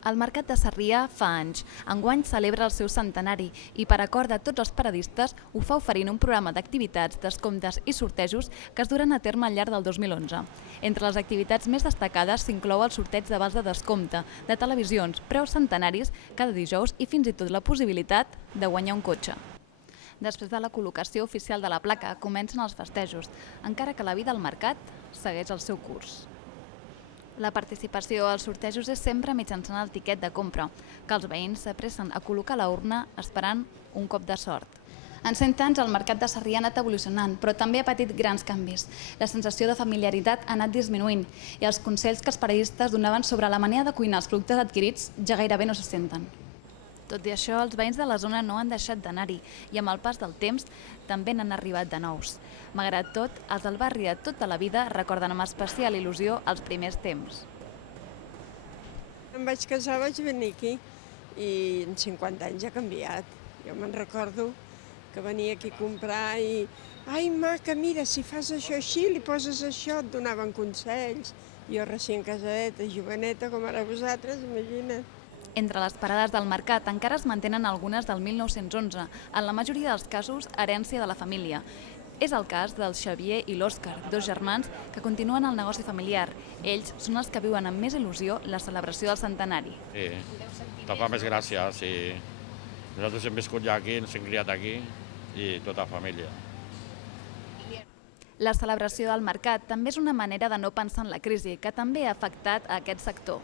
El Mercat de Sarrià fa anys. Enguany celebra el seu centenari i, per acord de tots els paradistes, ho fa oferint un programa d'activitats, descomptes i sortejos que es duran a terme al llarg del 2011. Entre les activitats més destacades s'inclou el sorteig de vals de descompte, de televisions, preus centenaris cada dijous i fins i tot la possibilitat de guanyar un cotxe. Després de la col·locació oficial de la placa comencen els festejos, encara que la vida al mercat segueix el seu curs. La participació als sortejos és sempre mitjançant el tiquet de compra, que els veïns s'apressen a col·locar a la urna esperant un cop de sort. En 100 anys el Mercat de Sarrià ha anat evolucionant, però també ha patit grans canvis. La sensació de familiaritat ha anat disminuint i els consells que els periodistes donaven sobre la manera de cuinar els productes adquirits ja gairebé no se senten. Tot i això, els veïns de la zona no han deixat d'anar-hi i amb el pas del temps també n'han arribat de nous. Malgrat tot, els del barri de tota la vida recorden amb especial il·lusió els primers temps. Em vaig casar, vaig venir aquí i en 50 anys ha canviat. Jo me'n recordo que venia aquí a comprar i ai, maca, mira, si fas això així, li poses això, et donaven consells. Jo recient casadeta, joveneta, com ara vosaltres, imagina't. Entre les parades del mercat encara es mantenen algunes del 1911, en la majoria dels casos herència de la família. És el cas del Xavier i l'Òscar, dos germans que continuen el negoci familiar. Ells són els que viuen amb més il·lusió la celebració del centenari. Sí, te fa més gràcia, sí. Nosaltres hem viscut ja aquí, ens hem criat aquí i tota la família. La celebració del mercat també és una manera de no pensar en la crisi, que també ha afectat a aquest sector.